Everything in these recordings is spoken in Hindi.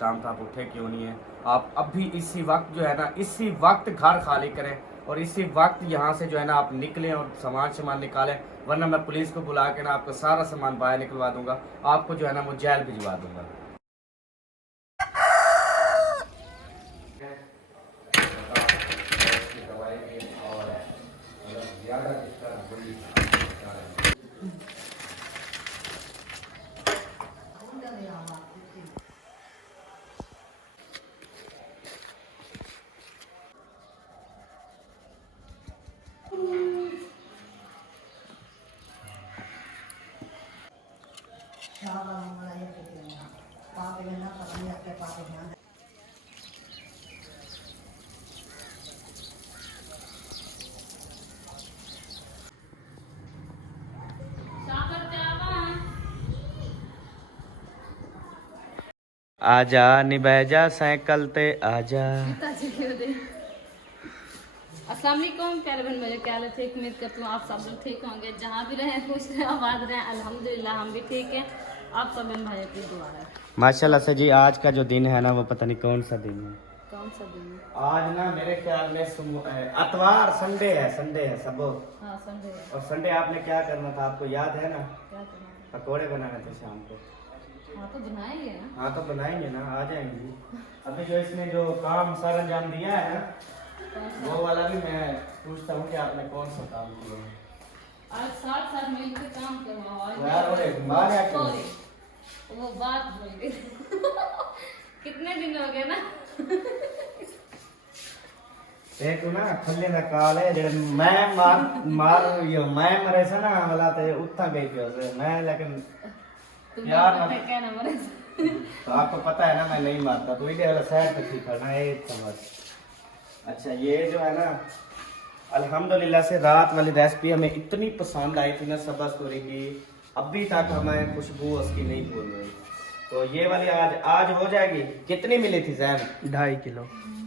शाम आप उठे क्यों नहीं है? आप अभी इसी वक्त जो है ना, इसी वक्त घर खाली करें और इसी वक्त यहाँ से जो है ना आप निकलें और सामान निकालें, वरना मैं पुलिस को बुला के ना आपका सारा सामान बाहर निकलवा दूंगा, आपको जो है ना वो जेल भिजवा दूंगा। आजा निबैजा साइकिल ते आजा। अस्सलाम वालेकुम प्यारे बहन मेरे, क्या हाल है? ठीक, उम्मीद करती हूँ आप सब लोग ठीक होंगे, जहाँ भी रहें खुश रहें आबाद रहें। अल्हम्दुलिल्लाह हम भी ठीक हैं। आप सब बहन भाई की दुआ है। माशाल्लाह से जी, आज का जो दिन है ना वो पता नहीं कौन सा दिन है। कौन सा दिन है? आज ना मेरे ख्याल में अतवार, संडे है सब। हाँ संडे है। और संडे आपने क्या करना था, आपको याद है ना? क्या करना है? पकौड़े बनाने थे शाम को। हाँ तो बनाएंगे ना। हाँ तो बनाएंगे ना, आ जाएंगे। अभी जो इसने जो काम सारा अंजाम दिया है ना, वो वाला भी मैं पूछता हूँ कि आपने कौन सा काम किया है। आज साथ मिलकर काम करवाओ। यार वो बात बोल गई। कितने दिन हो गए ना। एक ना खुले ना काल है जेड़े मैं मार यो मैं मरे से ना वाला ते उठा गई पे उसे मैं, लेकिन यार क्या नंबर है? तो आपको पता है ना मैं नहीं मारता, तो इधर वाला साइड पे ठीक करना है समझ। अच्छा ये जो है ना, अल्हम्दुलिल्लाह से रात वाली रेसिपी हमें इतनी पसंद आई थी ना सबा स्टोरी की, अभी तक हमें खुशबू उसकी नहीं भूल गई। तो ये वाली आज हो जाएगी। कितनी मिली थी जैन? 2.5 किलो।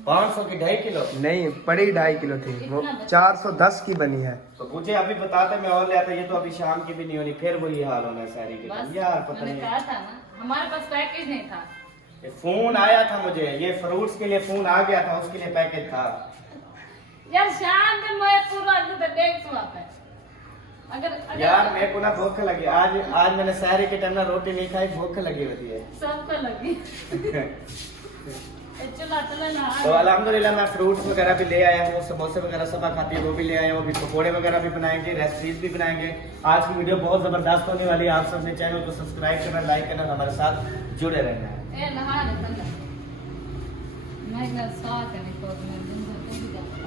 500 की 2.5 किलो नहीं, बड़ी 2.5 किलो थी वो, 410 की बनी है। तो मुझे अभी बताते मैं और ले आता, ये तो अभी शाम की भी नहीं होनी, फिर वही हाल होना है सारी के टाइम। यार पता मैंने नहीं, कहा था ना हमारे पास पैकेज नहीं था। ये फोन आया था मुझे, ये फ्रूट्स के लिए फोन आ गया था, उसके लिए पैकेज था। यार शाम में मैं पूरा तो देख तो आता है। अगर यार मेरे को ना भूख लगी, आज मैंने सारी के टाइम ना रोटी नहीं खाई, भूख लगी होती है। सबको लगी। चला ना। तो अल्हम्दुलिल्लाह मैं फ्रूट्स वगैरह भी ले आया हूँ, समोसे वगैरह सब खाती है वो भी ले आया हूँ, अभी पकोड़े वगैरह भी बनाएंगे, रेसिपीज भी बनाएंगे। आज की वीडियो बहुत जबरदस्त होने वाली है। आप सबने चैनल को सब्सक्राइब करना, लाइक करना, हमारे साथ जुड़े रहना है। ए नहा रे बंदा। मैं घर साथ है नहीं तो मैं दिन भर कहीं जाता।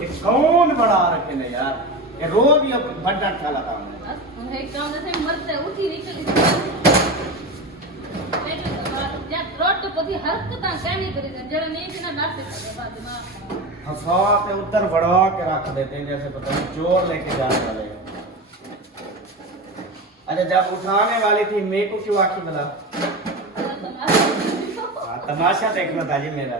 ये कौन बड़ा रखे ने यार, ये रोज ये बड़ा खाला काम है। बस उन्हें काम जैसे मरते उठी निकली। या रोड तो पति हरकत कहनी करी जड़ा नहीं थी ना नाते थे बाद दिमाग। हंसा के उधर बढ़ा के रख देते हैं जैसे पता नहीं चोर लेके जाने वाले हैं। अरे जब उठाने वाली थी मेरे को क्यों आखी मिला? तमाशा देखना था जी मेरा।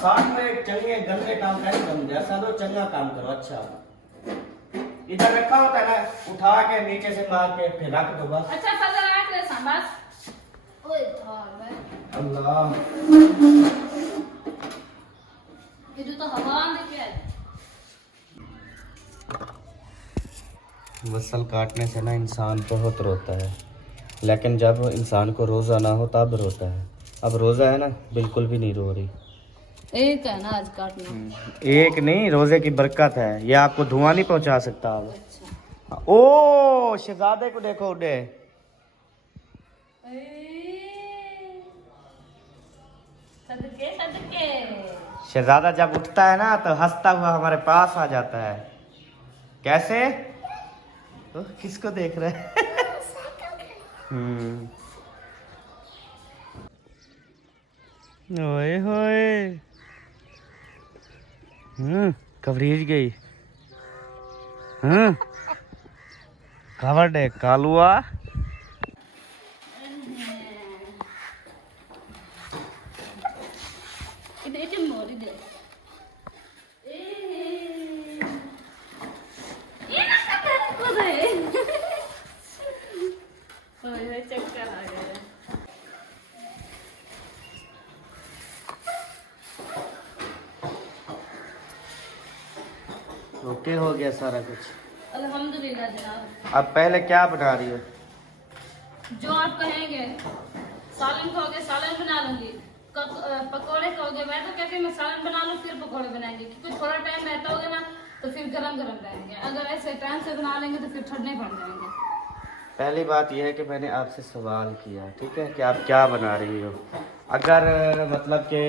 साथ में चंगे गंदे काम नहीं बन गया, सालो चंगा काम करो। अच्छा इधर रखा होता है ना, उठा के नीचे से मार के फिर रख दो बस। अच्छा सदर रख ले बस। ओए भाई अल्लाह, ये जो तो हवा आने के है। मसल काटने से ना इंसान बहुत रोता है, लेकिन जब इंसान को रोज़ा ना हो तब रोता है। अब रोज़ा है ना, बिल्कुल भी नहीं रो रही। एक है ना आज काटना। एक नहीं, रोज़े की बरकत है, ये आपको धुआं नहीं पहुंचा सकता। अब अच्छा ओ शहजादे को देखो उड़े। सदके सदके। शहजादा जब उठता है ना तो हंसता हुआ हमारे पास आ जाता है। कैसे? तो किसको देख रहे हैं? ओए होए, कवरेज गई। खबर दे कालुआ। इधर मोरी दे। ये ना कर दे। ओए चक कर आ गए। ओके हो गया सारा कुछ। अल्हम्दुलिल्लाह जनाब। अब पहले क्या बना रही हो? जो आप कहेंगे, सालन कहोगे सालन बना लूंगी, पकोड़े कहोगे, मैं तो कहती हूँ मैं सालन बना लूँ फिर पकोड़े बनाएंगे, क्योंकि थोड़ा टाइम रहता होगा ना तो फिर गरम गरम रहेंगे, अगर ऐसे टाइम से बना लेंगे तो फिर ठंडे पड़ जाएंगे। पहली बात यह है कि मैंने आपसे सवाल किया, ठीक है, कि आप क्या बना रही हो। अगर मतलब कि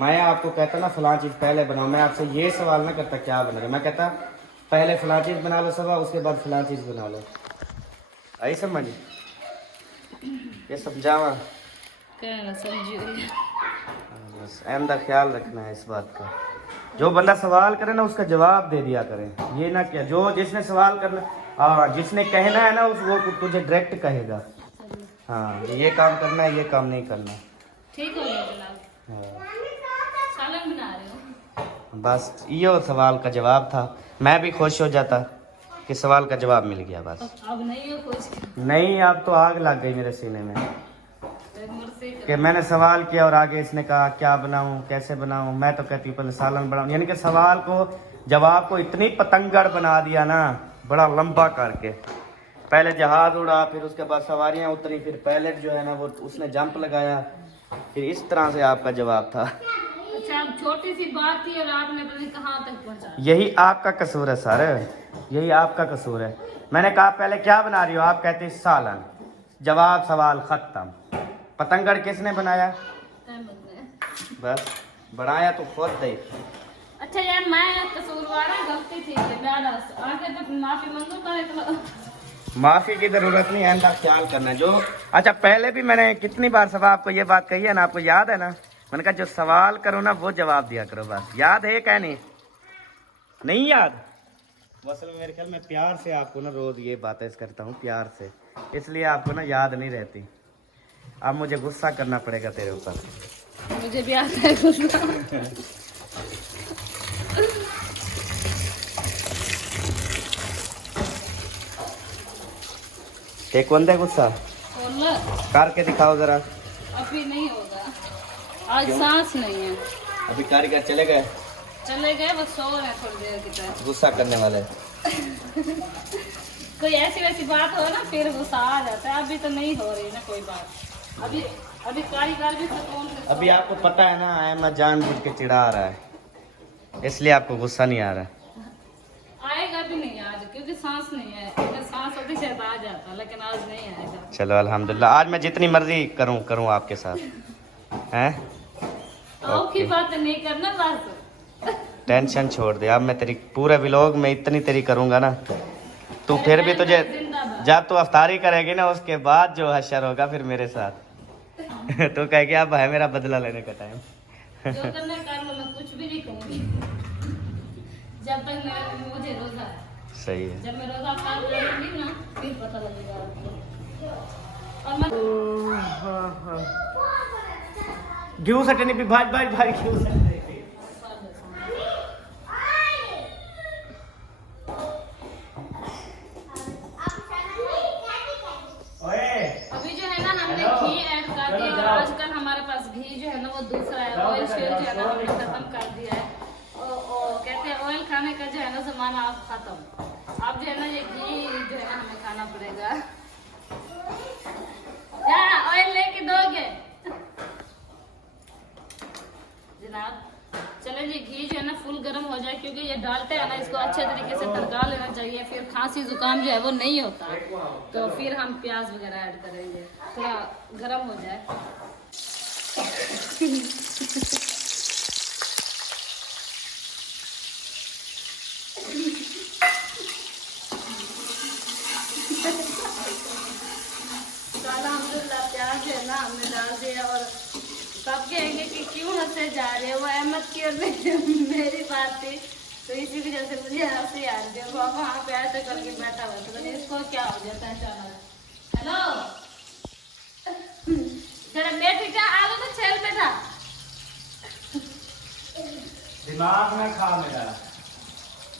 मैं आपको कहता ना फलां चीज़ पहले बनाओ, मैं आपसे ये सवाल ना करता क्या बना रहे, मैं कहता पहले फलां चीज़ बना लो सबा, उसके बाद फलां चीज़ बना लो। आई समझ? ये समझावा बस आइंदा ख्याल रखना है इस बात का। जो बंदा सवाल करे ना उसका जवाब दे दिया करें, ये ना क्या जो जिसने सवाल करना, हाँ जिसने कहना है ना उस वो तुझे डायरेक्ट कहेगा, हाँ ये काम करना है, ये काम नहीं करना। ठीक हो गया जनाब। हाँ। सालन बना रहे हो? बस यो सवाल का जवाब था, मैं भी खुश हो जाता कि सवाल का जवाब मिल गया। बस अब नहीं हो खुश? नहीं, अब तो आग लग गई मेरे सीने में मुझसे कि मैंने सवाल किया और आगे इसने कहा क्या बनाऊं, कैसे बनाऊं। मैं तो कहती हूँ पहले सालन बनाऊं, यानी कि सवाल को जवाब को इतनी पतंगड़ बना दिया ना, बड़ा लंबा करके। पहले जहाज उड़ा, फिर उसके बाद सवारियां उतरी, फिर पायलट जो है ना वो उसने जंप लगाया, फिर इस तरह से आपका जवाब था। अच्छा, अब छोटी सी बात थी और आपने पता नहीं कहाँ तक पहुँचा। यही आपका कसूर है सर, यही आपका कसूर है। मैंने कहा पहले क्या बना रही हो, आप कहते सालन, जवाब सवाल खत्म। पतंगड़ किसने बनाया? बस बनाया तो खुद दे। अच्छा यार, मैं कसूरवार हूँ, गलती थी आगे तक माफी मांगो तो माफी की जरूरत नहीं है, आइंदा ख्याल करना जो। अच्छा पहले भी मैंने कितनी बार सब आपको ये बात कही है ना, आपको याद है ना? मैंने कहा जो सवाल करो ना वो जवाब दिया करो, बस। याद है क्या? नहीं याद? असल में मेरे ख्याल में प्यार से आपको ना रोज ये बातें करता हूँ, प्यार से, इसलिए आपको ना याद नहीं रहती। अब मुझे गुस्सा करना पड़ेगा तेरे ऊपर। मुझे भी आता है गुस्सा। एक बंदे गुस्सा करके दिखाओ जरा। अभी नहीं होगा, आज सांस नहीं है। अभी कारीगर चले गए? चले गए, बस सो रहे थोड़ी देर की तरह। गुस्सा करने वाले। कोई ऐसी वैसी बात हो ना फिर गुस्सा आ जाता है, अभी तो नहीं हो रही ना कोई बात। अभी अभी कारीगर भी सुकून से अभी आपको पता है ना, मैं जानबूझ के चिढ़ा रहा है, इसलिए आपको गुस्सा नहीं आ रहा है। आएगा भी नहीं आज, क्योंकि सांस नहीं है। अगर सांस होती शायद आ जाता, लेकिन आज नहीं आएगा। चलो अल्हम्दुलिल्लाह, आज मैं जितनी मर्जी करूं आपके साथ हैं। की बात नहीं करना, बस टेंशन छोड़ दे। अब मैं तेरी पूरे व्लॉग में इतनी तेरी करूंगा ना, तू फिर भी तुझे जब तू अफ्तारी करेगी ना उसके बाद जो हशर होगा फिर मेरे साथ तो कहेगी अब है मेरा बदला लेने का टाइम। जो करना कर लो, मैं कुछ भी नहीं कहूंगी जब तक मुझे रोजा है। सही है। जब मैं रोजा अफ्तार करूंगी ना फिर पता लगेगा आपको। और मैं घिऊ सटनी भी भाज भाज भाज घिऊ सटनी। अभी जो है ना हमने घी ऐड कर दिया, और आजकल हमारे पास घी जो है ना वो दूसरा है, ऑयल शेयर जो है ना हमने खत्म कर दिया है। कहते हैं ऑयल खाने का जो है ना जमाना अब खत्म। अब जो है ना ये घी जो है ना हमें खाना पड़ेगा। ऑयल लेके दोगे जनाब? चले जी, घी जो है ना फुल गर्म हो जाए, क्योंकि ये डालते हैं ना इसको अच्छे तरीके से तड़का लेना चाहिए, फिर खांसी जुकाम जो है वो नहीं होता। तो फिर हम प्याज वगैरह ऐड करेंगे, थोड़ा गर्म हो जाए। तो अल्हम्दुलिल्लाह प्याज जो है ना हमने डाल दिया, और सब कहेंगे कि क्यों हंसे जा रहे हो, वो अहमद की और मेरी बात थी, तो इसी वजह से मुझे हंसी आ रही है। वो वहाँ पे ऐसे करके बैठा हुआ था, तो इसको क्या हो जाता है अचानक। हेलो जरा बेटी क्या आलू तो छेल बैठा, दिमाग में खा मेरा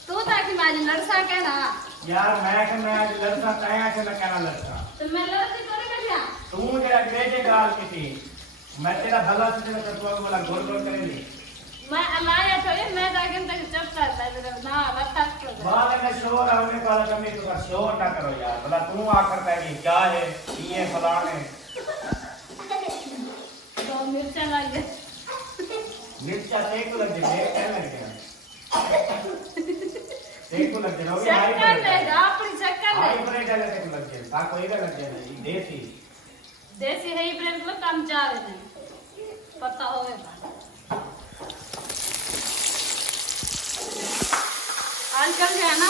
तू ताकि मारी लड़सा कहना यार। मैं लड़का कहीं से मैं कहना लड़का तो मैं लड़की तो नहीं बैठा। तो जे गाल की थी मैं तेरा भला से तेरा कटवा को बोला गोल गोल करेंगे मैं अलाया थोड़ी मैं जाके तक चुप करता है ना बता बाल में शोर होने वाला कमी तो शोर ना करो यार भला तू आकर कहेगी क्या है ये फलान है तो मिर्चा लगे मिर्चा तेरे को लग जाए क्या लग गया तेरे को लग जाए चक्कर लेगा अपनी चक्कर हाई ले ब्रेड वाले तेरे को लग जाए ता कोई का लग जाए देसी देसी है ब्रांड को कम चार है पता होगा आजकल जो है ना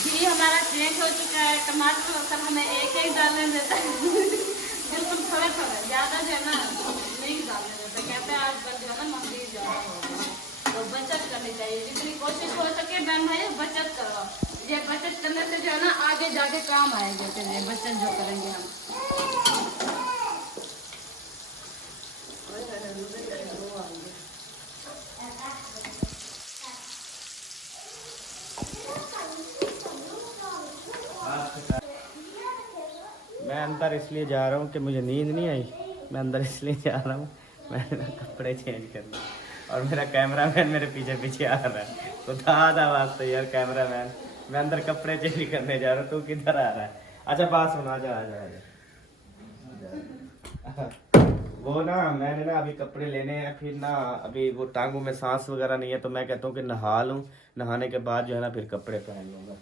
घी हमारा चेंज हो चुका है टमाटर लहसुन हमें एक एक डालने देता है बिल्कुल थोड़ा थोड़ा ज्यादा जो है ना नहीं डालने देता कहते हैं आजकल जो है ना महंगी ज्यादा हो रही है तो बचत करनी चाहिए जितनी कोशिश हो सके बहन भाई बचत करो ये बचत करने से जो है ना आगे जाके काम आएगा फिर ये बचत जो करेंगे हम मैं अंदर इसलिए जा रहा हूँ कि मुझे नींद नहीं आई मैं अंदर इसलिए जा रहा हूँ मैंने कपड़े चेंज करने और मेरा कैमरामैन मेरे पीछे पीछे आ रहा है तो दादा वास्ते यार कैमरामैन मैं अंदर कपड़े चेंज करने जा रहा हूँ तू किधर आ रहा है अच्छा बात सुना जा वो ना मैंने ना अभी कपड़े लेने हैं फिर ना अभी वो टांगों में सांस वगैरह नहीं है तो मैं कहता हूँ कि नहा लूँ नहाने के बाद जो है ना फिर कपड़े पहन लूँगा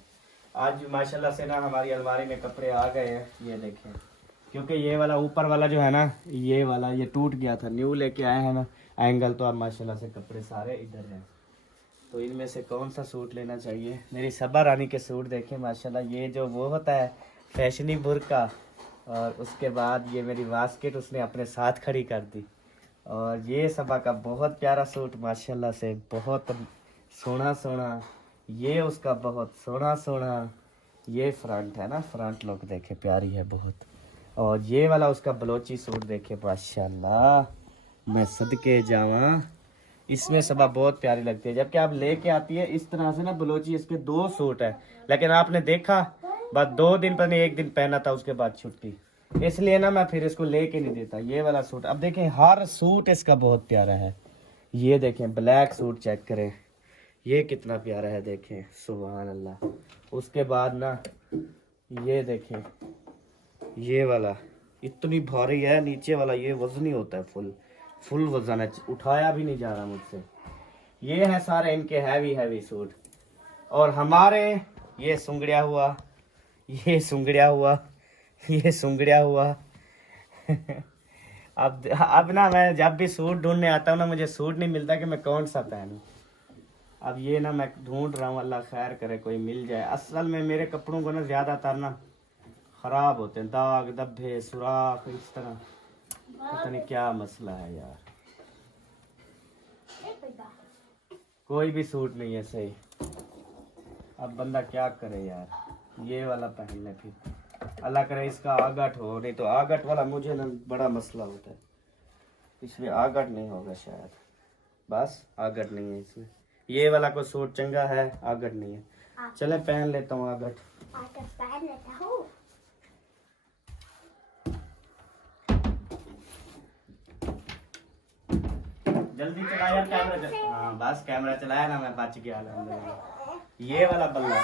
आज माशाल्लाह से ना हमारी अलमारी में कपड़े आ गए हैं ये देखें क्योंकि ये वाला ऊपर वाला जो है ना ये वाला ये टूट गया था न्यू लेके आए हैं ना एंगल तो अब माशाल्लाह से कपड़े सारे इधर हैं तो इनमें से कौन सा सूट लेना चाहिए मेरी सबा रानी के सूट देखें माशाल्लाह ये जो वो होता है फैशनी बुर्का और उसके बाद ये मेरी बास्केट उसने अपने साथ खड़ी कर दी और ये सबा का बहुत प्यारा सूट माशाल्लाह से बहुत सोना सोना ये उसका बहुत सोना सोना ये फ्रंट है ना फ्रंट लुक देखे प्यारी है बहुत और ये वाला उसका बलोची सूट देखे माशाल्लाह मैं सदके जावा इसमें सबा बहुत प्यारी लगती है जबकि आप लेके आती है इस तरह से ना बलोची इसके 2 सूट है लेकिन आपने देखा बस 2 दिन पर नहीं 1 दिन पहना था उसके बाद छुट्टी इसलिए ना मैं फिर इसको लेके नहीं देता ये वाला सूट अब देखें हर सूट इसका बहुत प्यारा है ये देखें ब्लैक सूट चेक करें ये कितना प्यारा है देखें सुभान अल्लाह उसके बाद ना ये देखें ये वाला इतनी भारी है नीचे वाला ये वजनी होता है फुल वजन है उठाया भी नहीं जा रहा मुझसे ये है सारे इनके हैवी सूट और हमारे ये सुंगड़िया हुआ ये सुंगड़िया हुआ ये सुंगड़िया हुआ अब ना मैं जब भी सूट ढूंढने आता हूँ ना मुझे सूट नहीं मिलता कि मैं कौन सा पहनूं अब ये ना मैं ढूंढ रहा हूँ अल्लाह खैर करे कोई मिल जाए असल में मेरे कपड़ों को ना ज़्यादातर ना ख़राब होते हैं दाग धब्बे सुराख इस तरह पता नहीं क्या मसला है यार कोई भी सूट नहीं है सही अब बंदा क्या करे यार ये वाला पहन ले फिर अल्लाह करे इसका आगट हो नहीं तो आगट वाला मुझे ना बड़ा मसला होता है इसमें आगट नहीं होगा शायद बस आगट नहीं है इसमें ये वाला को सूट चंगा है आगट नहीं है चले पहन लेता हूँ आगट पहन लेता हूँ जल्दी चलाया कैमरा हाँ बस कैमरा चलाया ना मैं बच गया अल्हम्दुलिल्लाह ये वाला बल्ला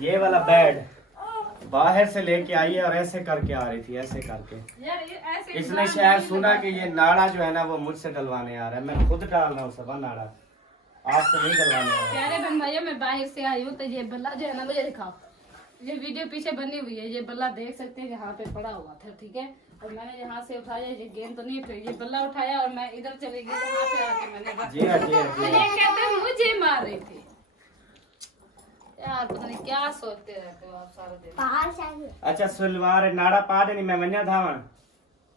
ये वाला बेड बाहर से लेके आई है और ऐसे करके आ रही थी ऐसे करके यार ये ऐसे इसने शायद सुना कि ये नाड़ा जो है ना वो मुझसे डलवाने आ रहा है मैं खुद डाल रहा हूँ सबा नाड़ा आपसे नहीं डलवाने आ रहा प्यारे बहन भाइयों मैं बाहर से आई हूँ तो ये बल्ला जो है ना मुझे दिखाओ ये वीडियो पीछे बनी हुई है ये बल्ला देख सकते हैं यहाँ पे पड़ा हुआ था ठीक है और मैंने यहाँ से उठाया ये गेंद तो नहीं फिर ये बल्ला उठाया और मैं इधर चली गई यहाँ पे आके मैंने जी हाँ जी हाँ ये कहते हैं मुझे मार रही थी यार पता नहीं क्या सोचते रहते हो आप सारा दिन बाहर चाहिए अच्छा सलवार नाड़ा पा देनी मैं वन्या धावन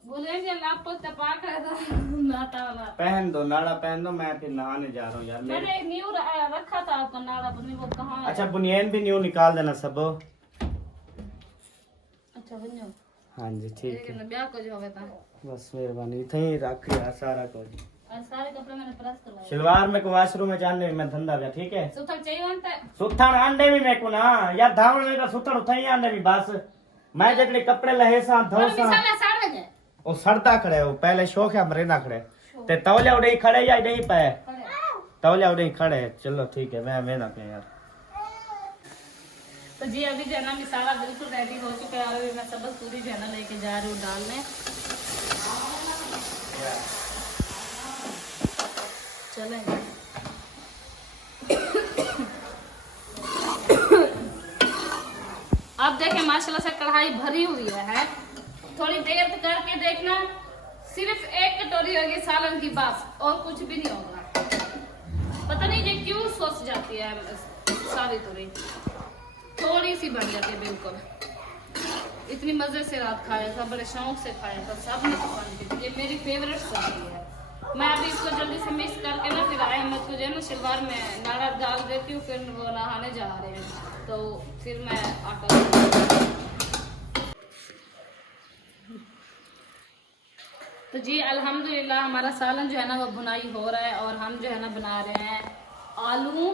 बोले जे लापो तपाक है तो नाता वाला पहन दो नाड़ा पहन दो मैं फिर नहाने जा रहा हूँ यार मेरे मैंने एक न्यू रखा था आपका नाड़ा पता नहीं वो कहाँ है अच्छा बुनियान भी न्यू निकाल देना सब अच्छा बनो हाँ जी ठीक है ब्याह को जो होगा बस मेहरबानी थे रख यार सारा कुछ और सारे कपड़े मैंने प्रेस करवाए शलवार में को वॉशरूम में जाने में धंधा गया ठीक है सुथक चाहिए होता सुथन अंडे भी मेरे को ना यार धावण में का सुथन उठाई अंडे भी बस मैं जगले कपड़े लहे सा धो सा मिसाला साड़ में ਉਹ ਸੜਦਾ ਖੜਾ ਉਹ ਪਹਿਲੇ ਸ਼ੌਕ ਹੈ ਮਰੇ ਨਾ ਖੜੇ ਤੇ ਤੌਲੇ ਉੜੇ ਖੜੇ ਜਾਂ ਨਹੀਂ ਪਏ तौले उड़े खड़े हैं। चलो ठीक है मैं ना पे यार। तो जी अभी जो है ना मसाला बिल्कुल रेडी हो चुका है और अभी मैं सबस पूरी जो है ना लेके जा रही हूँ डालने। चलें अब देखें माशाल्लाह से कढ़ाई भरी हुई है। थोड़ी देर करके देखना सिर्फ एक कटोरी होगी सालन की बस और कुछ भी नहीं होगा। पता नहीं ये क्यों सोच जाती है सावित्री थोड़ी सी बन जाती है बिल्कुल। इतनी मजे से रात खाया था बड़े शौक से खाया था सब ने पसंद की। ये मेरी फेवरेट सब्जी है। मैं अभी इसको जल्दी से मिक्स करके ना फिर अहमद को जो है ना शलवार में नाड़ा डाल देती हूँ फिर वो नहाने जा रहे हैं तो फिर मैं आटा। तो जी अल्हम्दुलिल्लाह हमारा सालन जो है ना वो बुनाई हो रहा है और हम जो है ना बना रहे हैं आलू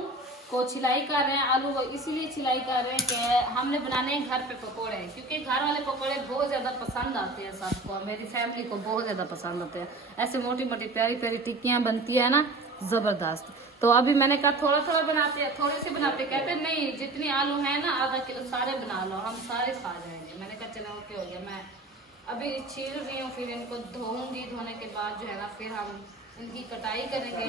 को छिलाई कर रहे हैं। आलू को इसीलिए छिलाई कर रहे हैं कि हमने बनाने हैं घर पे पकोड़े क्योंकि घर वाले पकोड़े बहुत ज़्यादा पसंद आते हैं सबको। मेरी फैमिली को बहुत ज़्यादा पसंद आते हैं। ऐसे मोटी मोटी प्यारी प्यारी टिक्कियाँ बनती है ना ज़बरदस्त। तो अभी मैंने कहा थोड़ा थोड़ा बनाते हैं थोड़े से बनाते हैं। कहते नहीं जितनी आलू है ना आधा किलो सारे बना लो हम सारे खा जाएंगे। मैंने कहा चलो ओके हो गया। मैं अभी छील रही हूँ फिर इनको धोऊंगी। धोने के बाद जो है ना फिर हम इनकी कटाई करेंगे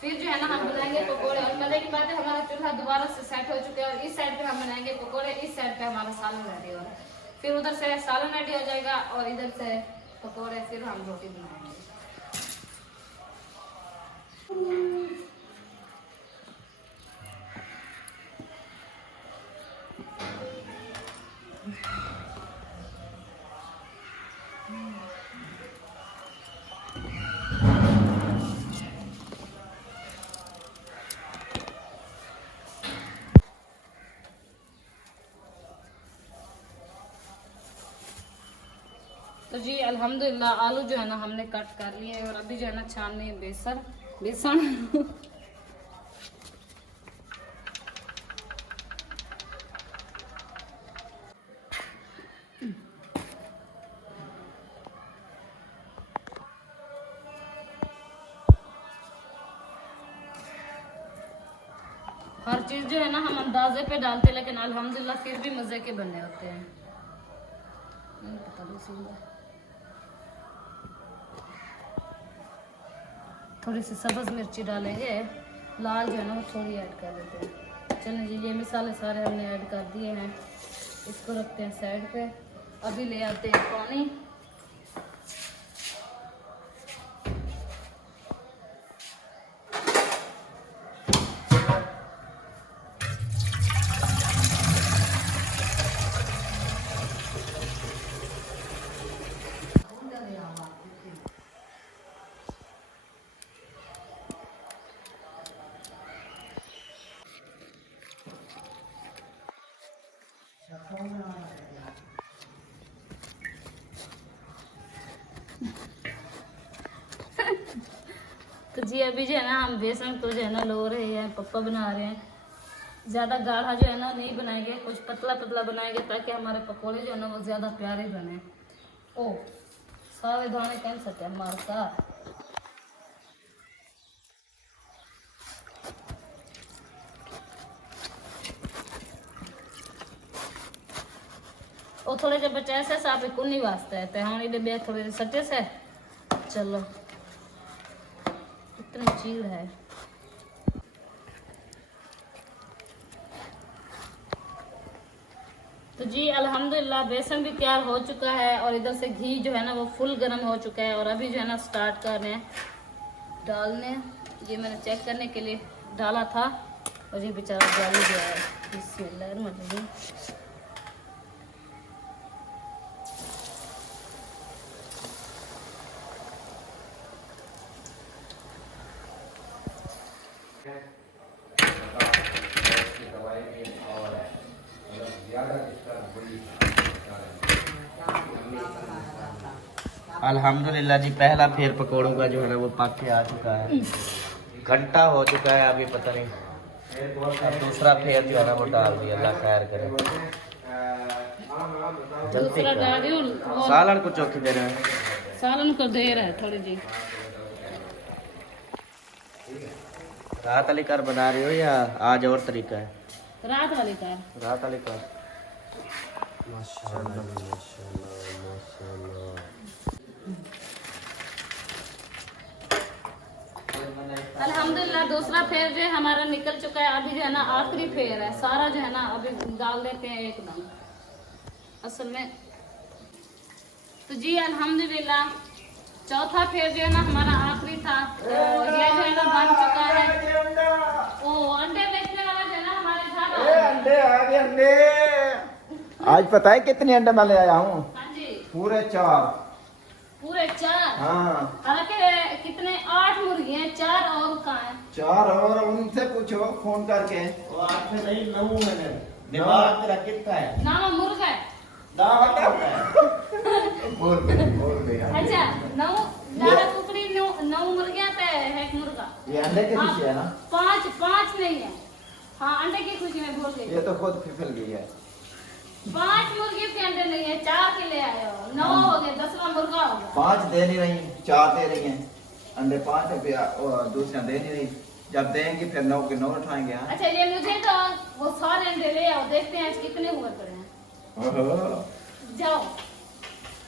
फिर जो है ना हम बनाएंगे पकोड़े। और मजे की बात है हमारा चूल्हा दोबारा से सेट हो चुका है और इस साइड पे हम बनाएंगे पकोड़े इस साइड पे हमारा सालन रेडी हो रहा है। फिर उधर से सालन रेडी हो जाएगा और इधर से पकोड़े फिर हम रोटी बनाएंगे। तो जी अल्हम्दुलिल्लाह आलू जो है ना हमने कट कर लिए और अभी जो है ना छाननी है बेसन हर चीज़ जो है ना हम अंदाजे पे डालते लेकिन अल्हम्दुलिल्लाह फिर भी मज़े के बने होते हैं। नहीं पता थोड़ी सी सब्ज़ मिर्ची डालेंगे लाल जो है ना वो थोड़ी ऐड कर देते हैं। चलिए जी ये मसाले सारे हमने ऐड कर दिए हैं। इसको रखते हैं साइड पे। अभी ले आते हैं पानी। तो जी अभी जो है ना हम बेसन को जो है ना लो रहे हैं पप्पा बना रहे हैं। ज़्यादा गाढ़ा जो है ना नहीं बनाएंगे कुछ पतला पतला बनाएंगे ताकि हमारे पकोड़े जो है ना वो ज़्यादा प्यारे बने। ओ सारे दाने कह सकते हैं हमारे का। और थोड़े जब बच्चे ऐसे साफ कुन्नी वास्ते है हाँ ये बे थोड़े सटे से चलो इतनी चीड़ है। तो जी अल्हम्दुलिल्लाह बेसन भी तैयार हो चुका है और इधर से घी जो है ना वो फुल गर्म हो चुका है और अभी जो है ना स्टार्ट कर रहे हैं डालने। ये मैंने चेक करने के लिए डाला था और ये बेचारा जाली गया है। बिस्मिल्लाहिर्रहमानिर्रहीम। अल्हम्दुलिल्लाह जी पहला फेर पकौड़ों का जो है ना वो पक के आ चुका है। घंटा हो चुका है अभी पता नहीं। अब दूसरा फेर जो है ना वो डाल दिया। अल्लाह खैर करे। जल्दी दूसरा डाल रही हूँ सालन को चौकी दे रहे हैं। सालन को देर है थोड़ी जी। रात वाली कार बना रही हो या आज और तरीका है? रात वाली कार। रात वाली कार। अल्हम्दुलिल्लाह दूसरा फेर जो है हमारा निकल चुका है। अभी जो है ना आखिरी फेर है, सारा जो है ना अभी डाल देते हैं एकदम असल में। तो जी अल्हम्दुलिल्लाह चौथा फेर जो है ना हमारा आखिरी था, तो ये जो है ना बन चुका है। ओ अंडे बेचने वाला जो है ना हमारे घर अंडे आ गए अंडे। आज पता है कितने अंडे मैं ले आया हूँ? हाँ जी पूरे 4। पूरे 4। हाँ हालांकि कितने 8 मुर्गी हैं, 4 और कहाँ हैं? 4 और उनसे पूछो फोन करके। वो आठ में नहीं 9 मैंने दिमाग तेरा कितना है? नाम मुर्गा है। बोल गए अच्छा 9 ज्यादा कुकड़ी 9 मुर्गियां पे है एक मुर्गा। ये अंडे की खुशी है ना? 5 नहीं है। हाँ अंडे की खुशी में भूल गई। ये तो खुद फिसल गई है। 5 मुर्गी के अंडे नहीं है, 4 के ले आए हो। 9 हो गए, 10वां मुर्गा हो गया। 5 दे नहीं रही, 4 दे रही हैं अंडे। 5 रुपया और दूसरा दे नहीं रही। जब देंगी फिर 9 के 9 उठाएंगे। हाँ अच्छा ये मुझे तो वो सारे अंडे ले आओ, देखते हैं आज कितने हुए पड़े हैं। जाओ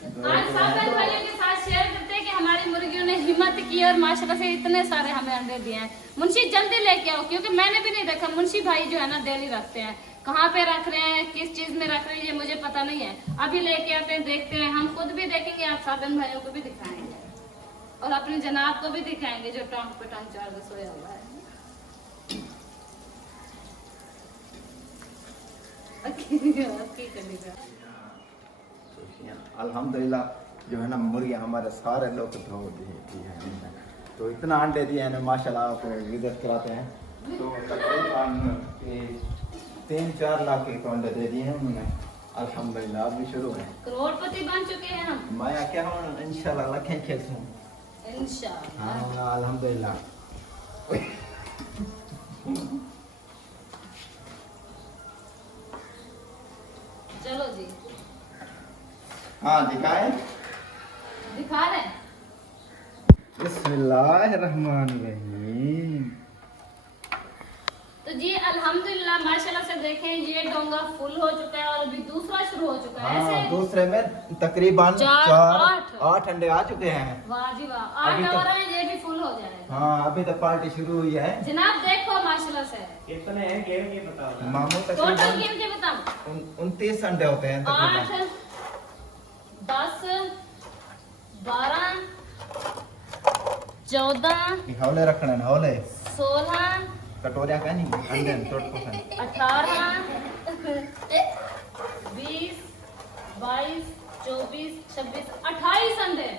आज सब भाइयों के साथ शेयर करते हैं कि हमारी मुर्गियों ने हिम्मत की और माशाल्लाह से इतने सारे हमें अंडे दिए हैं। मुंशी जल्दी लेके आओ, क्योंकि मैंने भी नहीं देखा। मुंशी भाई जो है ना डेली रखते हैं, कहाँ पे रख रहे हैं, किस चीज में रख रहे हैं, ये मुझे पता नहीं है। अभी लेके आते हैं, देखते हैं, हम खुद भी देखेंगे, आप साधन भाइयों को भी दिखाएंगे और अपने जनाब को भी दिखाएंगे जो टांग पे टांग चार के सोया हुआ है। अल्हम्दुलिल्लाह जो है ना मुर्गियाँ हमारे सारे लोग धो दी हैं। तो इतना अंडे दिए हैं ना माशाल्लाह, आपको इज्जत कराते हैं। तो तकरीबन 3-4 लाख के तो अंडे दे दिए हैं उन्होंने। अल्हम्दुलिल्लाह अभी शुरू है। करोड़पति बन चुके हैं हम। मैं क्या हूँ इंशाल्लाह लखें खेस हूँ इंशाल्लाह। हाँ अल्हम्दुलिल्लाह। चलो जी हाँ दिखाएं। दिखा रहे हैं। बिस्मिल्लाहिर्रहमानिर्रहीम। तो जी अल्हम्दुलिल्लाह माशाल्लाह से देखें ये डोंगा फुल हो चुका है और अभी दूसरा शुरू हो चुका है। हाँ ऐसे दूसरे में तकरीबन 8 अंडे आ चुके हैं। वाह जी वाह, 8 और हैं, ये भी फुल हो जाएगा। हाँ अभी तो पार्टी शुरू हुई है जनाब। देखो माशाल्लाह से कितने हैं गेम ये बताओ। मामू टोटल तकरीबन गिन के बताओ। 29 अंडे होते हैं 8 तकरीबन। 10 12 14 हौले रखने हैं, हौले 16 कटोरिया का नहीं अंडे टोट 18 20 22 24 26 28 अंडे।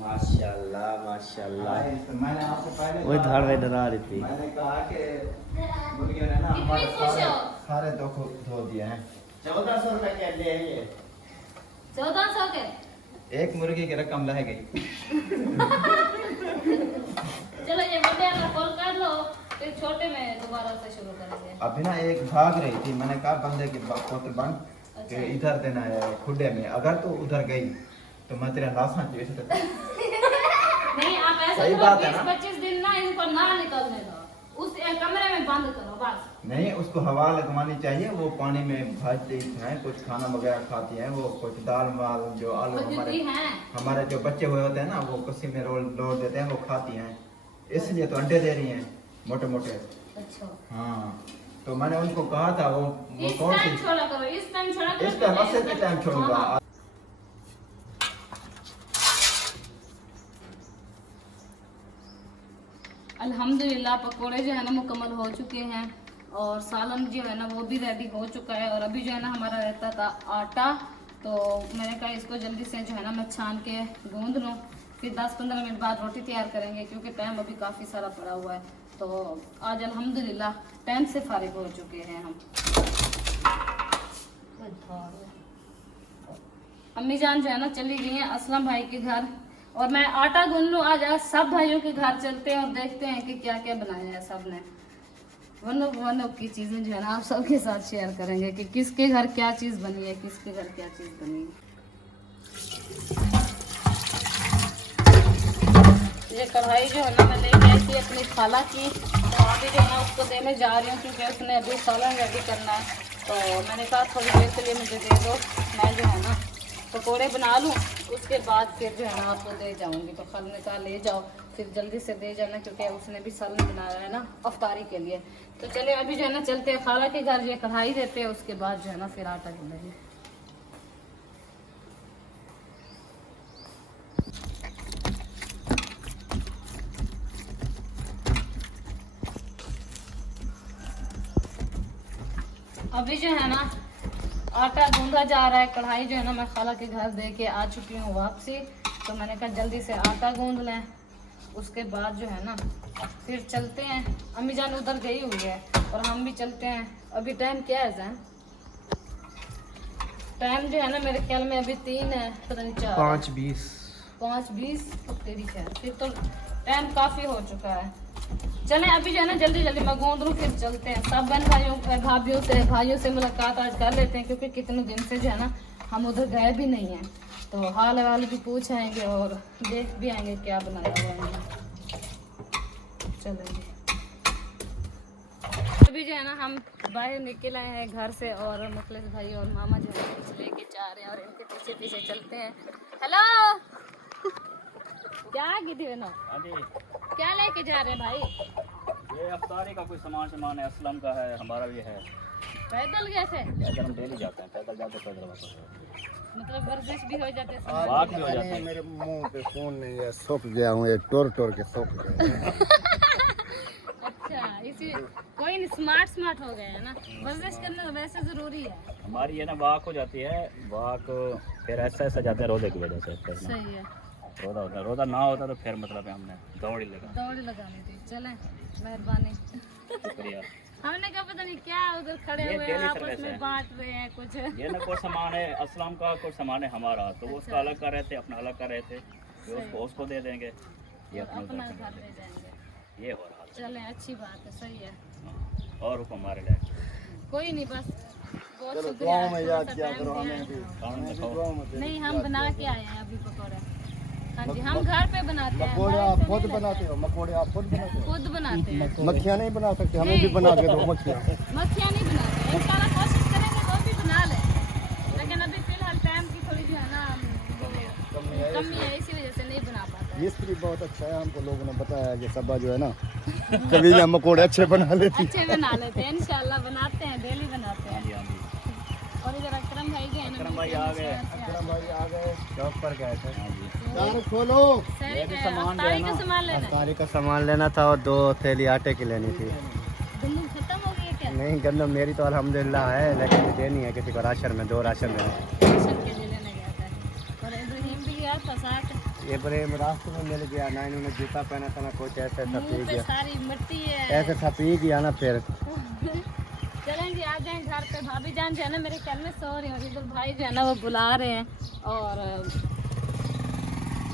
माशाल्लाह माशाल्लाह। मैंने आपको पहले वही कहा धार में था, डरा रही थी। मैंने कहा कि मुर्गियों ने ना कितनी हमारे खुश हो? सारे धो दिए हैं। 1400 रुपए के लिए है ये। 1400 के। एक मुर्गी की रकम रह गई। चलो ये बड़े वाला कॉल कर लो, फिर छोटे में दोबारा से शुरू करेंगे। अभी ना एक भाग रही थी, मैंने कहा बंदे के पोते बन अच्छा। कि इधर देना है खुडे में। अगर तो उधर गई तो मैं तेरा नासा चाहिए। नहीं आप ऐसा सही करो, बात है ना? 20-25 दिन ना इनको ना निकलने दो, उस कमरे में बंद करो बस। नहीं उसको हवा लगवानी चाहिए। वो पानी में भाजती हैं, कुछ खाना वगैरह खाती हैं, वो कुछ दाल वाल जो आलू वो हमारे जिद्दी हैं। हमारे जो बच्चे हुए होते हैं ना, वो कुछ में रोल लोड देते हैं, वो खाती हैं। इसलिए तो अंडे दे रही हैं मोटे मोटे। अच्छा हाँ तो मैंने उनको कहा था वो इस कौन टाइम सी छोड़ा करो, इस टाइम छोड़ा करो। इस टाइम मसले के टाइम छोड़ूंगा। हाँ। अल्हम्दुलिल्लाह पकोड़े जो है ना मुकम्मल हो चुके हैं और सालन जो है ना वो भी रेडी हो चुका है। और अभी जो है ना हमारा रहता था आटा, तो मैंने कहा इसको जल्दी से जो है ना मैं छान के गूंद लूँ, फिर 10-15 मिनट बाद रोटी तैयार करेंगे, क्योंकि टाइम अभी काफ़ी सारा पड़ा हुआ है। तो आज अल्हम्दुलिल्लाह टाइम से फारिग हो चुके हैं हम। अम्मी जान जो है ना चली गई हैं असलम भाई के घर, और मैं आटा गूंद लूँ। आज सब भाइयों के घर चलते हैं और देखते हैं कि क्या क्या बनाया है सब ने। वन की चीज़ें जो है ना आप सबके साथ शेयर करेंगे कि किसके घर क्या चीज़ बनी है, किसके घर क्या चीज़ बनी है। ये कढ़ाई जो है ना मैं लेके आई थी अपनी खाला की, तो अभी जो है ना उसको देने जा रही हूँ क्योंकि उसने अभी सालन रेडी करना है। तो मैंने कहा थोड़ी देर के लिए मुझे दे दो, मैं जो है ना पकौड़े बना लूँ, उसके बाद फिर जो है ना आपको दे जाऊँगी। तो खाला ने कहा ले जाओ, फिर जल्दी से दे जाना क्योंकि उसने भी सालन बनाया है ना अफ्तारी के लिए। तो चलिए अभी जो है ना चलते हैं खाला के घर, ये कढ़ाई देते हैं, उसके बाद जो है ना फिर आटा गूंदेंगे। अभी जो है ना आटा गूंदा जा रहा है, कढ़ाई जो है ना मैं खाला के घर दे के आ चुकी हूँ वापसी। तो मैंने कहा जल्दी से आटा गूंद लें, उसके बाद जो है ना फिर चलते हैं। अम्मी जान उधर गई हुई है और हम भी चलते हैं। अभी टाइम क्या है जैन? टाइम जो है ना मेरे ख्याल में अभी 3 है, पता नहीं 4 5:20 5:20 तेरी खैर, फिर तो टाइम काफ़ी हो चुका है। चलें अभी जो है ना जल्दी जल्दी मैं गूंद लूँ, फिर चलते हैं। सब बहन भाइयों से मुलाकात आज कर लेते हैं क्योंकि कितने दिन से जो है ना हम उधर गए भी नहीं हैं। तो हाल वाल भी पूछ आएंगे और देख भी आएंगे क्या बनाया हुआ है। चलेंगे अभी जो है ना हम बाहर निकल आए हैं घर से और मुखलिस भाई और मामा जो है कुछ लेके जा रहे हैं और इनके पीछे पीछे चलते हैं। हेलो क्या की थी ना, क्या लेके जा रहे हैं भाई? ये अफ्तारी का कोई सामान है, असलम का है, हमारा भी है। पैदल गए थे? पैदल हम डेली जाते हैं, पैदल जाते पैदल वापस। मतलब वर्जिश भी हो जाते हैं, बात भी हो जाती है। मेरे मुंह पे खून नहीं है, सूख गया हूँ, ये टोर के सूख गया। अच्छा इसी कोई नहीं, स्मार्ट हो गए है ना। वर्जिश करना वैसे जरूरी है। हमारी है ना वाक हो जाती है, वाक फिर ऐसा जाते हैं रोजे की वजह से। सही है, रोजा होता है, रोजा ना होता तो फिर मतलब है हमने दौड़ ही लगानी थी। चलें मेहरबानी। शुक्रिया। हमने कहा पता नहीं क्या उधर खड़े ये हुए डेली आपस सर्विस में है। बांट रहे हैं कुछ। ये ना कोई सामान है असलम का, कोई सामान है हमारा, तो वो उसका अलग कर रहे थे, अपना अलग कर रहे थे, ये उसको दे देंगे, ये अपना अपना घर ले जाएंगे। ये हो रहा चलें अच्छी बात है, सही है। है। और हुक्म हमारे लिए कोई नहीं, बस बहुत चलो शुक्रिया, गाँव में याद थोड़ा सा किया टाइम करो, दिया हमें भी है। काम में खाओ। गाँव में नहीं हम बना के आए हैं अभी पकौड़े। हाँ जी हम घर पे बनाते हैं। मकोड़े बाहर आप से खुद नहीं बनाते लेते हो? मकोड़े आप खुद बनाते हैं। हो? खुद बनाते हैं। मक्खियाँ नहीं बना सकते? हमें भी बना के दो मक्खियाँ। मक्खियाँ नहीं बनाते हैं, इंशाल्लाह कोशिश करेंगे तो भी बना लें, लेकिन अभी फिलहाल टाइम की थोड़ी जो है ना कमी है, इसी वजह से नहीं बना पाते। मिस्त्री बहुत अच्छा है, हमको लोगों ने बताया कि सबा जो है ना कभी ना मकोड़े अच्छे बना लेती। अच्छे बना लेते हैं, इंशाल्लाह बनाते हैं, डेली बनाते हैं। हाँ जी, हाँ जी। और इधर अकरम भाई जो है ना अकरम भाई आ गए। अकरम भाई आ गए, शॉप पर गए थे। हाँ जी। यार खोलो। सही ये भी है, सामान अफ्तारी जो है का ना, सामान लेना है। अफ्तारी का सामान लेना था और 2 थैली आटे की लेनी थी। गंदम खत्म हो गई है क्या? नहीं गंदम मेरी तो अल्हम्दुलिल्लाह है, लेकिन देनी है किसी को राशन में, 2 राशन देने हैं। राशन के लिए लेने गया था और इब्राहिम भी गया था साथ। इब्राहिम रास्ते में मिल गया ना, इन्होंने जूता पहना था ना कुछ, ऐसे था पी मुंह पे गया, सारी मिट्टी है। ऐसे था पी गया ना फिर। चलें जी आ जाएं घर पे। भाभी जान जो है ना मेरे ख्याल में सो रही हूँ, इधर भाई जो है ना वो बुला रहे हैं और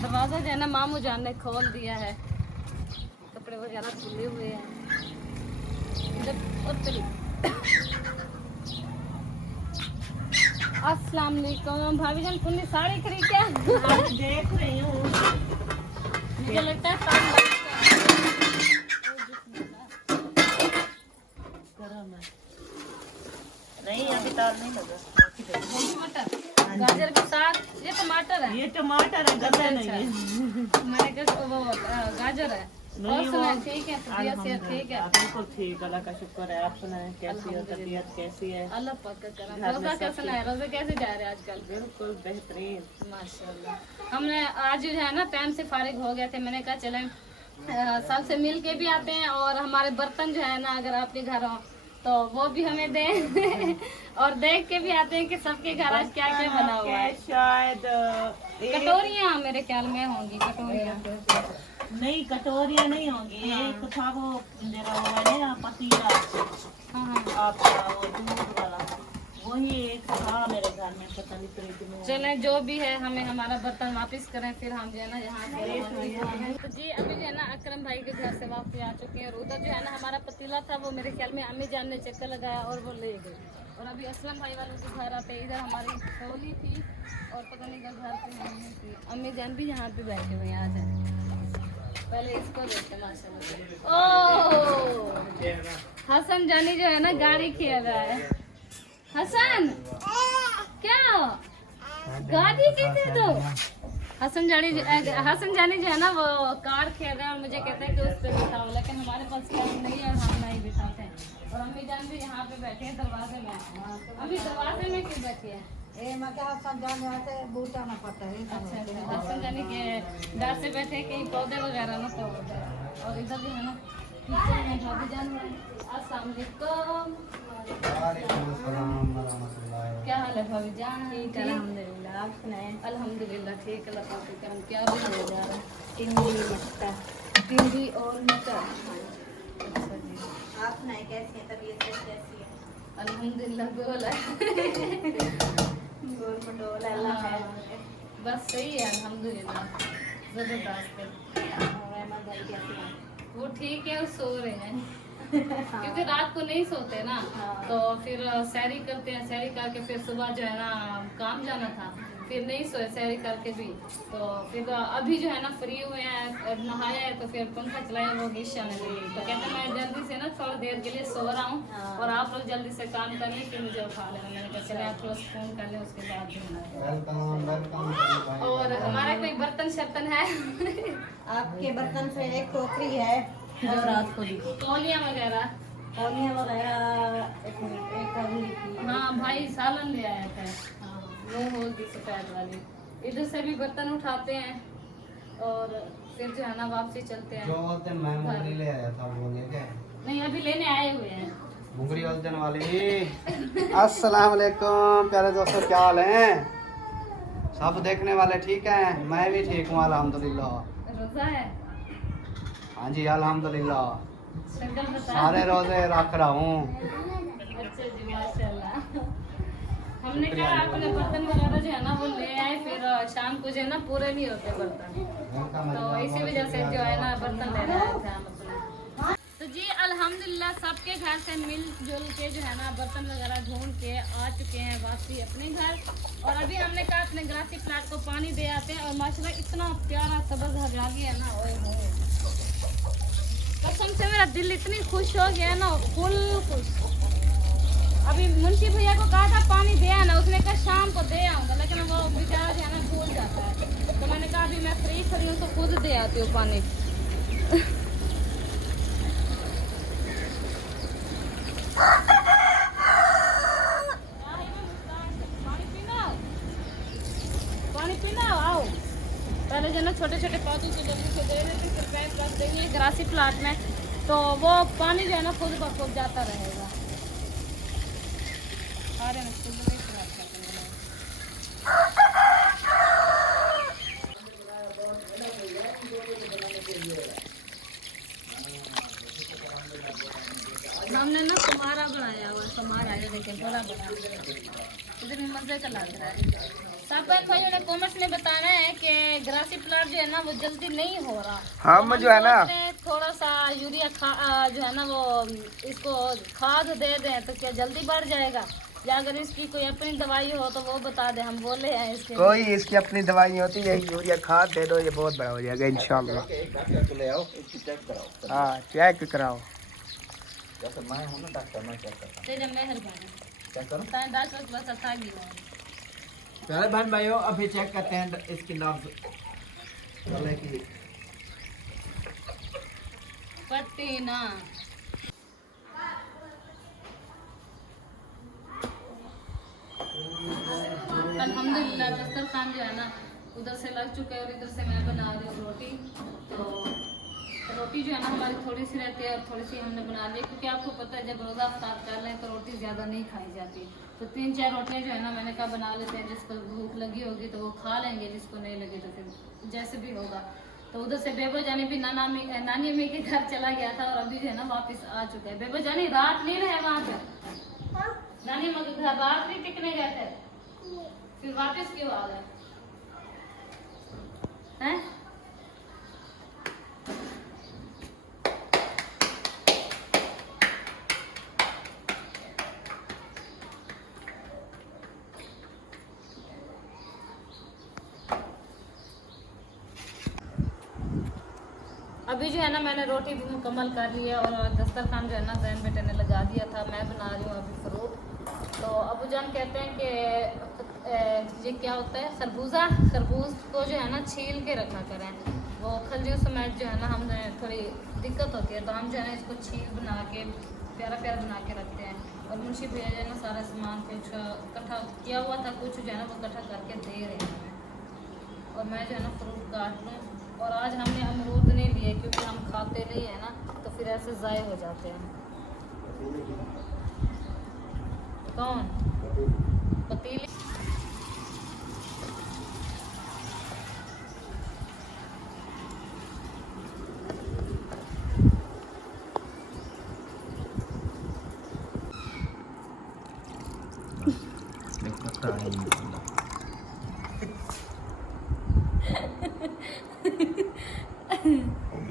दरवाज़ा जो है ना मामू जान ने खोल दिया है, कपड़े वगैरह खुले हुए हैं इधर। अस्सलाम वालेकुम भाभी जान, तुमने साड़ी खरीद क्या? देख रही हूँ। मुझे लगता है काम गरम है। नहीं अभी तार नहीं लगा। मटर गाजर के साथ ये टमाटर है। ये टमाटर है, गन्ना नहीं है। मैंने कहा वो गाजर है। और सुना ठीक है, तबीयत से ठीक है? बिल्कुल ठीक, अल्लाह का शुक्र है। आप सुनाएं कैसी है तबीयत, कैसी है? अल्लाह पक्का करा। रोजा कैसा है? रोजा कैसे जा रहे हैं आजकल? बिल्कुल बेहतरीन। माशाल्लाह। हमने आज जो है ना टाइम से फारिग हो गए थे, मैंने कहा चलें सबसे मिल के भी आते हैं और हमारे बर्तन जो है ना अगर आपके घर हो तो वो भी हमें दें और देख के भी आते हैं कि सबके घर आज क्या क्या बना हुआ है। शायद कटोरियाँ मेरे ख्याल में होंगी, कटोरियाँ। नहीं कटोरियाँ नहीं होंगी। एक था वो मेरा वो है ना पतीला हाँ हाँ आपका, वो दूध वाला, वही एक था मेरे घर में, पता नहीं फ्रिज में। चलें जो भी है हमें हमारा बर्तन वापस करें, फिर हम जो है ना यहाँ से तो जी अभी जो है ना अकरम भाई के घर से वापस आ चुके हैं और उधर जो है ना हमारा पतीला था वो मेरे ख्याल में अम्मी जान ने चक्कर लगाया और वो ले गई। और अभी असलम भाई वालों के घर आते इधर हमारी होली थी और पता नहीं घर पे नहीं थी। अम्मी जान भी यहाँ पे बैठे हुए हैं। आ जाए पहले इसको देखते माशाल्लाह। ओ हसन जानी जो है ना गाड़ी खेल रहा है। हसन क्या गाड़ी की तो हसन जानी जो है ना वो कार खेल रहे हैं और मुझे कहते हैं कि उस पर बिठाओ, लेकिन हमारे पास कार नहीं है और हम नहीं बिठाते हैं। और अम्मी जान भी यहाँ पे बैठे हैं दरवाजे में। अभी दरवाजे में क्यों बैठी है? बूटा ना पता है। अच्छा हसन जानी के डर से बैठे कहीं पौधे वगैरह ना तो। और इधर जो है ना किचन में भाभी जान अस्सलाम वालेकुम। क्या हाल है भाभी जान? ठीक अल्हम्दुलिल्लाह, आप सुनाएं? अल्हम्दुलिल्लाह ठीक है। अल्लाह का करम। क्या भी हो जा रहा है? टिंडी और मटर। अच्छा जी, आप सुनाएं कैसी है तबीयत कैसी है? अल्हम्दुलिल्लाह गोल है। गोल मटोल अल्लाह है। बस सही है अल्हम्दुलिल्लाह जबरदस्त है। और अहमद भाई कैसे हैं? वो ठीक है, वो सो रहे हैं क्योंकि रात को नहीं सोते ना। तो फिर सैरी करते हैं, सैरी करके फिर सुबह जो है ना काम जाना था, फिर नहीं सोए सैरी करके भी। तो फिर अभी जो है ना फ्री हुए हैं, नहाया है तो फिर पंखा चलाया, वो गिस्सा में गई। तो कहते मैं जल्दी से ना थोड़ी देर के लिए सो रहा हूँ और आप लोग जल्दी से काम कर लें कि मुझे उठा लेना। मैंने कहा चले आप थोड़ा फोन कर लें, उसके बाद जो और हमारा कोई बर्तन शर्तन है आपके बर्तन से एक टोकरी है जो रात को दी, तौलियाँ वगैरह। तौलियाँ वगैरह एक अगली की। हाँ भाई सालन ले आया था, वो होगी सफेद वाली। इधर से भी बर्तन उठाते हैं और फिर जो है ना वापसी चलते हैं। जो बोलते हैं मैं मुंगरी ले आया था, वो ले गए। नहीं अभी लेने आए हुए हैं। मुंगरी वाले वाली। अस्सलाम वालेकुम प्यारे दोस्तों, क्या हाल है? सब देखने वाले ठीक हैं? मैं भी ठीक हूँ अल्हम्दुलिल्लाह। रोजा है? हाँ जी अल्हम्दुलिल्लाह, शक्ल बता। सारे रोजे रख रहा हूँ। अच्छा जी माशाल्लाह। हमने कहा अपने बर्तन वगैरह जो है ना वो ले आए, फिर शाम को जो है ना पूरे नहीं होते बर्तन, तो इसी वजह से जो है ना बर्तन लेने आए थे हम अपने। तो जी अल्हम्दुलिल्लाह सबके घर से मिलजुल के जो है ना बर्तन वगैरह ढूंढ के आ चुके हैं वापसी अपने घर। और अभी हमने कहा अपने ग्रासी प्लाट को पानी दे आते हैं। और माशाल्लाह इतना प्यारा सब्ज़ हरियाली है ना, ओए होए कसम से मेरा दिल इतनी खुश हो गया ना, फुल खुश। अभी मुंशी भैया को कहा था पानी दे आना, उसने कहा शाम को दे आऊँगा, लेकिन वो बेचारा जो है ना भूल जाता है। तो मैंने कहा अभी मैं फ्री खड़ी हूँ तो खुद दे आती हूँ पानी। पानी पीना आओ। पहले जो ना छोटे छोटे पौधों को जल्दी से दे रहे थे, फिर पैप रख देंगे ग्रासी प्लाट में, तो वो पानी जो है ना खुद ब खुद जाता रहेगा। अरे मैं खुद नहीं खराब कर दूंगा। हमने ना तुम्हारा बनाया हुआ, तुम्हारा ये देखिए बड़ा बड़ा, इधर भी मजे का लग रहा है। सब भाइयों ने कमेंट्स में बताना है कि ग्रासी प्लाट जो है ना वो जल्दी नहीं हो रहा। हम जो है ना थोड़ा सा यूरिया जो है ना वो इसको खाद दे दें तो क्या जल्दी बढ़ जाएगा, या अगर इसकी कोई अपनी दवाई हो तो वो बता दे, हम बोले हैं इसके। कोई इसकी अपनी दवाई होती है, यूरिया खाद दे दो, ये बहुत बड़ा हो जाएगा इंशाल्लाह। एक डॉक्टर को ले आओ, इसकी चेक कराओ। हाँ चेक कराओ। जैसे मैं हूँ ना डॉक्टर, मैं चेक करता हूँ। तेरे मेहरबानी चेक करो। ताए डॉक्टर के पास था गया। प्यारे बहन भाइयों, अभी चेक करते हैं इसकी नब्ज गले की। पट्टी ना अल्हम्दुलिल्लाह दस्तरखान जो है ना उधर से लग चुका है और इधर से मैं बना रही हूँ रोटी। तो रोटी जो है ना हमारी थोड़ी सी रहती है और थोड़ी सी हमने बना ली, क्योंकि आपको पता है जब रोज़ा अफ्तार कर लें तो रोटी ज़्यादा नहीं खाई जाती। तो 3-4 रोटियाँ जो है ना मैंने कहा बना लेते हैं, जिसको भूख लगी होगी तो वो खा लेंगे, जिसको नहीं लगी तो फिर जैसे भी होगा। तो उधर से बेबो जानी भी नानी अम्मी के घर चला गया था और अभी जो है ना वापस आ चुका है। बेबो जानी रात नहीं रहे वहाँ पे, नानी अम्मा के घर रात नहीं टिकने गए थे, फिर वापस क्यों आ गए हैं? अभी जो है ना मैंने रोटी भी मुकम्मल कर ली है और दस्तरखान जो है ना जैन बेटे ने लगा दिया था। मैं बना रही हूँ अभी फ्रूट। तो अबू जान कहते हैं कि ये क्या होता है, खरबूज को जो है ना छील के रखा करें। वो खजूर समेत जो है ना हमें थोड़ी दिक्कत होती है, तो हम जो है ना इसको छील बना के प्यारा प्यारा बना के रखते हैं। और मुंशी भैया जो है ना सारा सामान कुछ इकट्ठा किया हुआ था, कुछ जो है ना वो इकट्ठा करके दे रहे हैं हमें। और मैं जो है ना फ्रूट काट लूँ। और आज हमने अमरूद नहीं लिए क्योंकि हम खाते नहीं है ना, तो फिर ऐसे ज़ाय हो जाते हैं। कौन पतीली?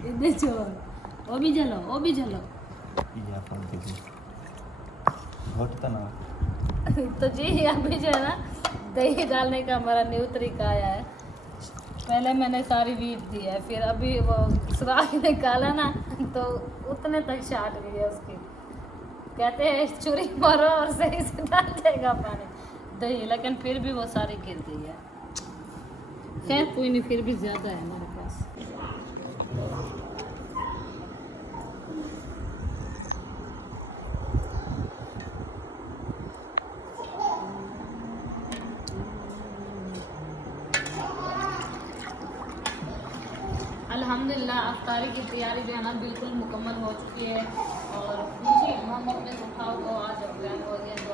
इधर छोड़, वो भी जलो, वो भी जलो। तो जी अभी जो है ना दही डालने का हमारा न्यू तरीका आया है। पहले मैंने सारी वीट दी है, फिर अभी वो सुराख निकाला ना तो उतने तक छाट गई है उसकी। कहते हैं चूरी मारो और सही से डाल देगा पानी दही, लेकिन फिर भी वो सारी गिर गई है। खैर कोई नहीं, फिर भी ज़्यादा है हमारे पास। अल्हम्दुलिल्लाह अफ्तारी की तैयारी जो है ना बिल्कुल मुकम्मल हो चुकी है। और मुझे हम अपने उठाओ को आज प्लान हो गया तो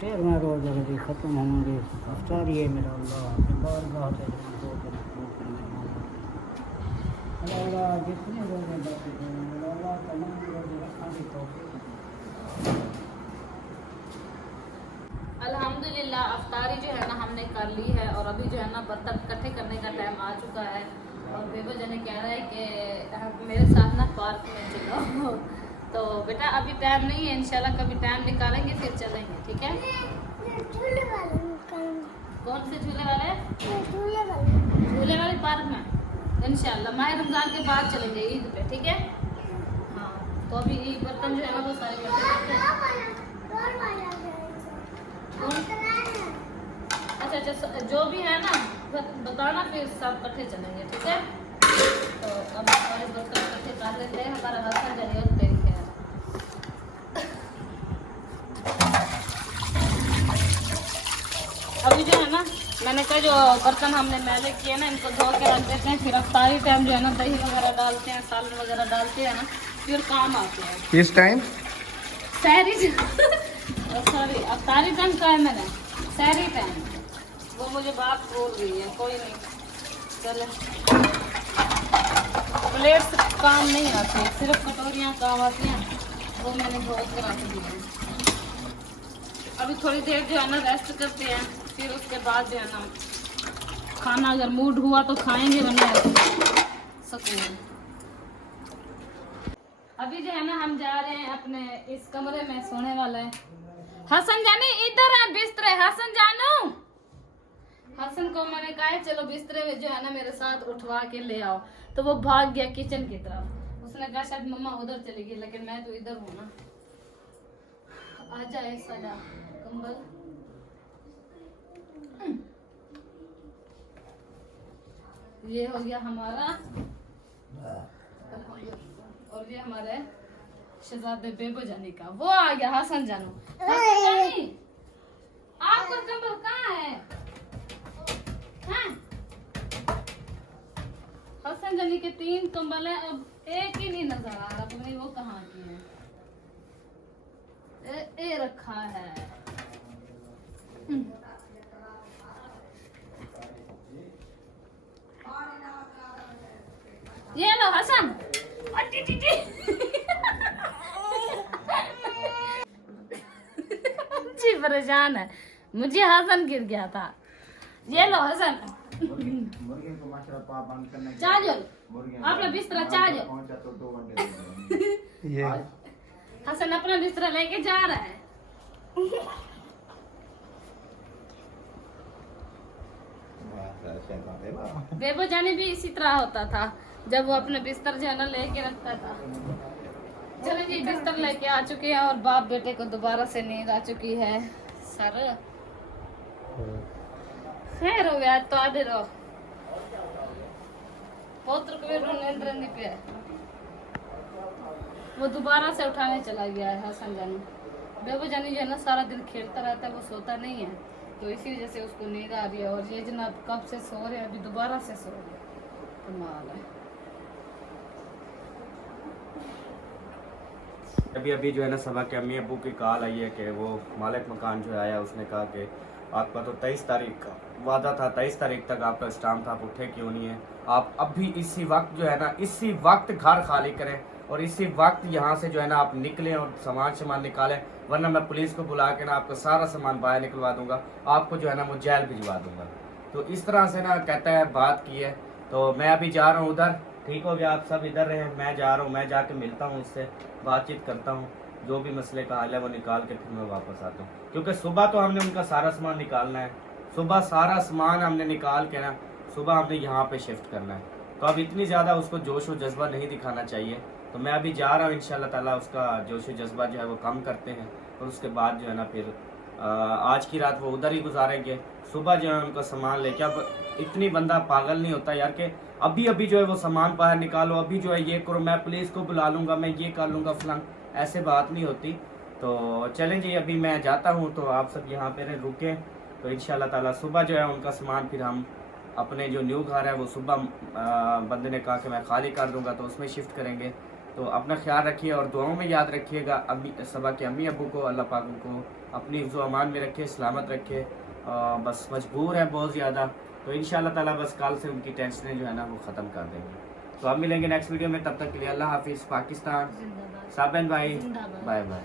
तेरहवा रोज अगर ख़त्म होंगे अफ्तारी है मेरा अल्लाह बार बार अल्लाह जितने रोज़े बाकी मेरा अल्लाह तमाम रोज़े रखा की तौफीक। अल्हम्दुलिल्लाह अफ्तारी जो है ना हमने कर ली है। और अभी जो है ना बर्तन इकट्ठे करने का टाइम आ चुका है। और बेबो जने कह रहा है कि मेरे साथ ना पार्क में चलो। तो बेटा अभी टाइम नहीं है, इंशाल्लाह कभी टाइम निकालेंगे फिर चलेंगे, ठीक है? झूले वाले कौन से झूले वाले? झूले वाले झूले वाले पार्क में इंशाल्लाह माह रमज़ान के बाद चलेंगे ईद पे, ठीक है? हाँ तो अभी बर्तन जो है ना वो सारे इकट्ठे करते हैं। अच्छा जो भी है ना बताना, फिर सब इकट्ठे चलेंगे, ठीक है? तो अब सारे बर्तन इकट्ठे कर लेते हैं। हमारा हसन जरिए देख है। अभी जो है ना मैंने कहा जो बर्तन हमने मैले किए ना इनको धो के रख देते हैं। फिर अफ्तारी टाइम जो है ना दही वगैरह डालते हैं, सालन वगैरह डालते हैं ना, फिर काम आते हैं। किस टाइम? सहरी सॉरी अफ्तारी टाइम का है मैंने, सहरी टाइम। वो मुझे बात बोल रही है, कोई नहीं चले। प्लेट्स काम नहीं आती, सिर्फ कटोरियाँ काम आती हैं। वो मैंने धो के रख दी है। अभी थोड़ी देर जो है ना रेस्ट करते हैं, फिर उसके बाद जो है ना खाना अगर मूड हुआ तो खाएंगे, वरना सकून। अभी जो है ना हम जा रहे हैं अपने इस कमरे में सोने वाला है। हसन जानी इधर है बिस्तरे, हसन जानू। हसन को मैंने कहा है चलो बिस्तरे में जो है ना मेरे साथ उठवा के ले आओ, तो वो भाग गया किचन की तरफ। उसने कहा शायद मम्मा उधर चली गई, लेकिन मैं तो इधर हूँ ना। आ जाए सादा कंबल। ये हो गया हमारा, और ये हमारे शहजादे बेबो जानी का। वो आ गया हसन जानू। हसन जानी आपका कंबल कहाँ है? हाँ? हसन जानी के 3 कंबल है, अब एक ही नहीं नजर आ रहा, पता नहीं वो कहाँ की है। ए रखा है। ये लो हसन। परेशान है। मुझे हसन गिर गया था। ये लो हसन, मुर्गे को माशाल्लाह पा बंद करने के चार्जर मुर्गे अपना बिस्तरा चार्जर। पहुंचा तो 2 घंटे लग गए। ये हसन अपना बिस्तरा लेके जा रहा है। बेबो जाने भी इसी तरह होता था जब वो अपने बिस्तर जो है ना लेके रखता था। चलो जी बिस्तर लेके आ चुके हैं और बाप बेटे को दोबारा से नींद आ चुकी है। सर खैर हो गया तो आधे रहो। पौत्र को भी नींद रहने पे है। वो दोबारा से उठाने चला गया है हसन जानी। बेबो जानी जो है ना सारा दिन खेलता रहता है, वो सोता नहीं है, तो इसी वजह से उसको नींद आ रही है। और ये जनाब कब से सो रहे हैं, अभी दोबारा से सो रहे हैं। कमाल है। अभी जो है ना सबा के अम्मी अबू की कॉल आई है कि वो मालिक मकान जो आया उसने कहा कि आपका तो 23 तारीख का वादा था, 23 तारीख तक आपका स्टाम्प था, आप उठे क्यों नहीं है? आप अभी इसी वक्त जो है ना इसी वक्त घर खाली करें और इसी वक्त यहाँ से जो है ना आप निकलें और सामान निकालें, वरना मैं पुलिस को बुला के ना आपका सारा सामान बाहर निकलवा दूंगा, आपको जो है ना वो जेल भिजवा दूंगा। तो इस तरह से ना कहता है बात की है। तो मैं अभी जा रहा हूँ उधर, ठीक हो गया, आप सब इधर रहे, मैं जा रहा हूँ, मैं जाके मिलता हूँ उससे, बातचीत करता हूँ, जो भी मसले का हल है वो निकाल के फिर मैं वापस आता हूँ। क्योंकि सुबह तो हमने उनका सारा सामान निकालना है, सुबह सारा सामान हमने निकाल के ना सुबह हमने यहाँ पे शिफ्ट करना है। तो अब इतनी ज़्यादा उसको जोश और जज्बा नहीं दिखाना चाहिए। तो मैं अभी जा रहा हूँ, इंशाल्लाह ताला उसका जोश और जज्बा जो है वो कम करते हैं और उसके बाद जो है ना फिर आज की रात वो उधर ही गुजारेंगे। सुबह जो है उनका सामान लेके, अब इतनी बंदा पागल नहीं होता यार कि अभी जो है वो सामान बाहर निकालो, अभी जो है ये करो, मैं पुलिस को बुला लूँगा, मैं ये कर लूँगा फलां, ऐसे बात नहीं होती। तो चलें जी, अभी मैं जाता हूँ, तो आप सब यहाँ पे रुके, तो इंशाल्लाह ताला सुबह जो है उनका सामान फिर हम अपने जो न्यू घर है वो सुबह बंदे ने कहा कि मैं खाली कर दूँगा, तो उसमें शिफ्ट करेंगे। तो अपना ख्याल रखिए और दुआओं में याद रखिएगा। अम्मी सबा के अम्मी अबू को अल्लाह पाक को अपनी हिफ्ज़ व अमान में रखे, सलामत रखे। बस मजबूर है बहुत ज़्यादा, तो इंशाल्लाह ताला बस कल से उनकी टेंशनें जो है ना वो ख़त्म कर देंगे। तो अब मिलेंगे नेक्स्ट वीडियो में, तब तक के लिए अल्लाह हाफिज़। पाकिस्तान, साबिन भाई, बाय बाय।